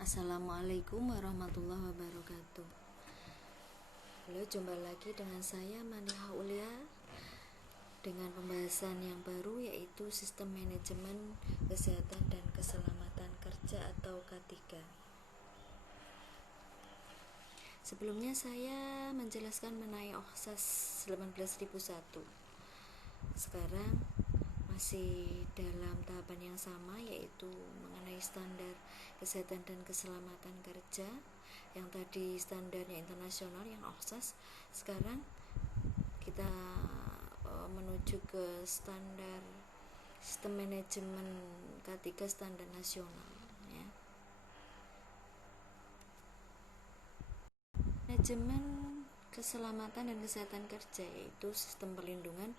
Assalamualaikum warahmatullahi wabarakatuh. Halo, jumpa lagi dengan saya Maniha Ulia dengan pembahasan yang baru, yaitu Sistem Manajemen Kesehatan dan Keselamatan Kerja atau K3. Sebelumnya saya menjelaskan mengenai OHSAS 18001. Sekarang masih dalam tahapan yang sama, yaitu mengenai standar kesehatan dan keselamatan kerja. Yang tadi standarnya internasional, yang OHSAS. Sekarang kita menuju ke standar sistem manajemen K3 standar nasional, ya. Manajemen keselamatan dan kesehatan kerja yaitu sistem perlindungan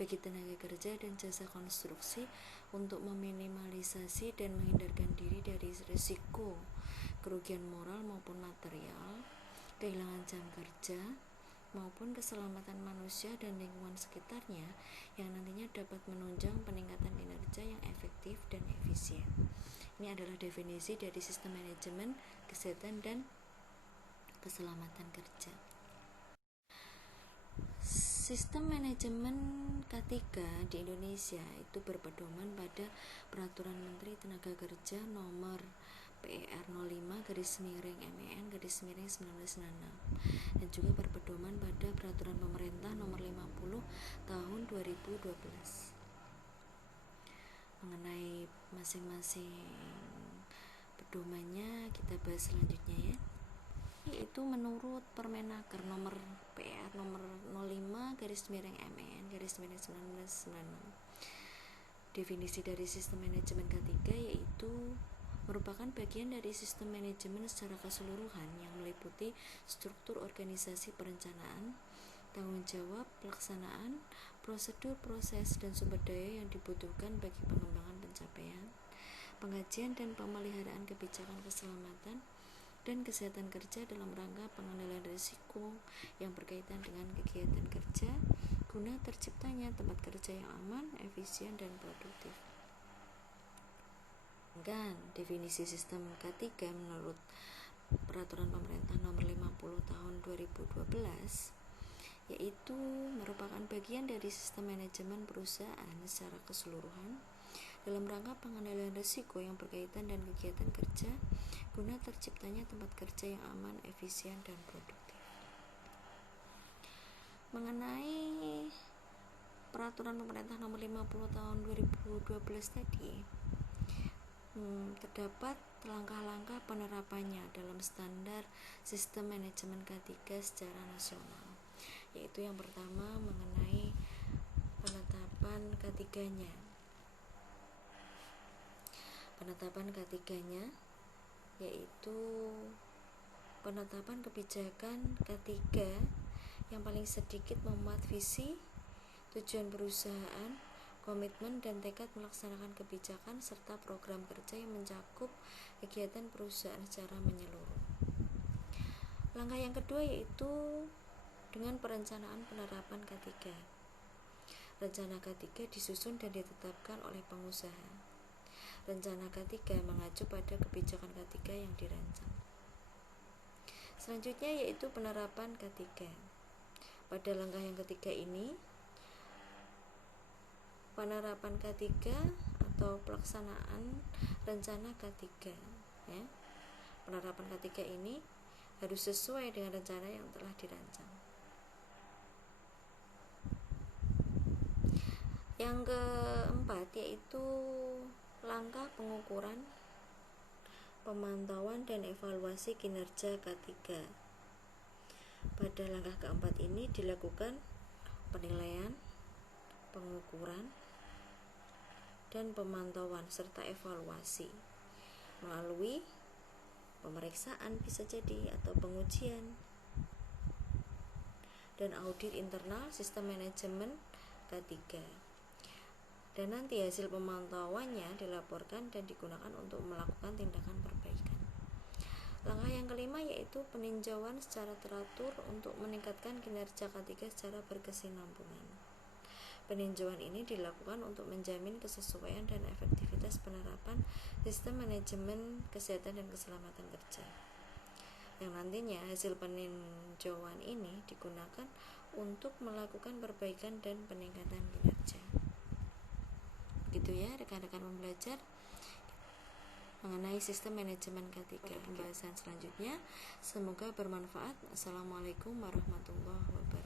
bagi tenaga kerja dan jasa konstruksi untuk meminimalisasi dan menghindarkan diri dari risiko kerugian moral maupun material, kehilangan jam kerja, maupun keselamatan manusia dan lingkungan sekitarnya yang nantinya dapat menunjang peningkatan kinerja yang efektif dan efisien. Ini adalah definisi dari sistem manajemen kesehatan dan keselamatan kerja. Sistem manajemen K3 di Indonesia itu berpedoman pada Peraturan Menteri Tenaga Kerja nomor PER 05/MEN/1996 dan juga berpedoman pada Peraturan Pemerintah nomor 50 tahun 2012. Mengenai masing-masing pedomannya kita bahas selanjutnya, ya. Yaitu menurut Permenaker nomor PER nomor 05/MEN/1996. Definisi dari sistem manajemen K3 yaitu merupakan bagian dari sistem manajemen secara keseluruhan yang meliputi struktur organisasi perencanaan, tanggung jawab, pelaksanaan, prosedur, proses, dan sumber daya yang dibutuhkan bagi pengembangan pencapaian, pengkajian dan pemeliharaan kebijakan keselamatan dan kesehatan kerja dalam rangka pengendalian risiko yang berkaitan dengan kegiatan kerja guna terciptanya tempat kerja yang aman, efisien, dan produktif. Dan definisi sistem K3 menurut Peraturan Pemerintah nomor 50 tahun 2012 yaitu merupakan bagian dari sistem manajemen perusahaan secara keseluruhan dalam rangka pengendalian risiko yang berkaitan dan kegiatan kerja guna terciptanya tempat kerja yang aman, efisien, dan produktif. Mengenai Peraturan Pemerintah nomor 50 tahun 2012 tadi, terdapat langkah-langkah penerapannya dalam standar sistem manajemen K3 secara nasional, yaitu yang pertama mengenai penetapan K3-nya. Penetapan K3-nya yaitu penetapan kebijakan K3 yang paling sedikit memuat visi, tujuan perusahaan, komitmen dan tekad melaksanakan kebijakan serta program kerja yang mencakup kegiatan perusahaan secara menyeluruh. Langkah yang kedua yaitu dengan perencanaan penerapan K3. Rencana K3 disusun dan ditetapkan oleh pengusaha. Rencana K3 mengacu pada kebijakan K3 yang dirancang. Selanjutnya yaitu penerapan K3. Pada langkah yang ketiga ini, penerapan K3 atau pelaksanaan rencana K3, ya. Penerapan K3 ini harus sesuai dengan rencana yang telah dirancang. Yang keempat yaitu langkah pengukuran, pemantauan dan evaluasi kinerja K3. Pada langkah keempat ini dilakukan penilaian, pengukuran, dan pemantauan serta evaluasi melalui pemeriksaan bisa jadi atau pengujian dan audit internal sistem manajemen K3. Dan nanti hasil pemantauannya dilaporkan dan digunakan untuk melakukan tindakan perbaikan. Langkah yang kelima yaitu peninjauan secara teratur untuk meningkatkan kinerja K3 secara berkesinambungan. Peninjauan ini dilakukan untuk menjamin kesesuaian dan efektivitas penerapan sistem manajemen kesehatan dan keselamatan kerja, yang nantinya hasil peninjauan ini digunakan untuk melakukan perbaikan dan peningkatan kinerja. Gitu ya rekan-rekan pembelajar mengenai sistem manajemen K3. Pembahasan selanjutnya semoga bermanfaat. Assalamualaikum warahmatullahi wabarakatuh.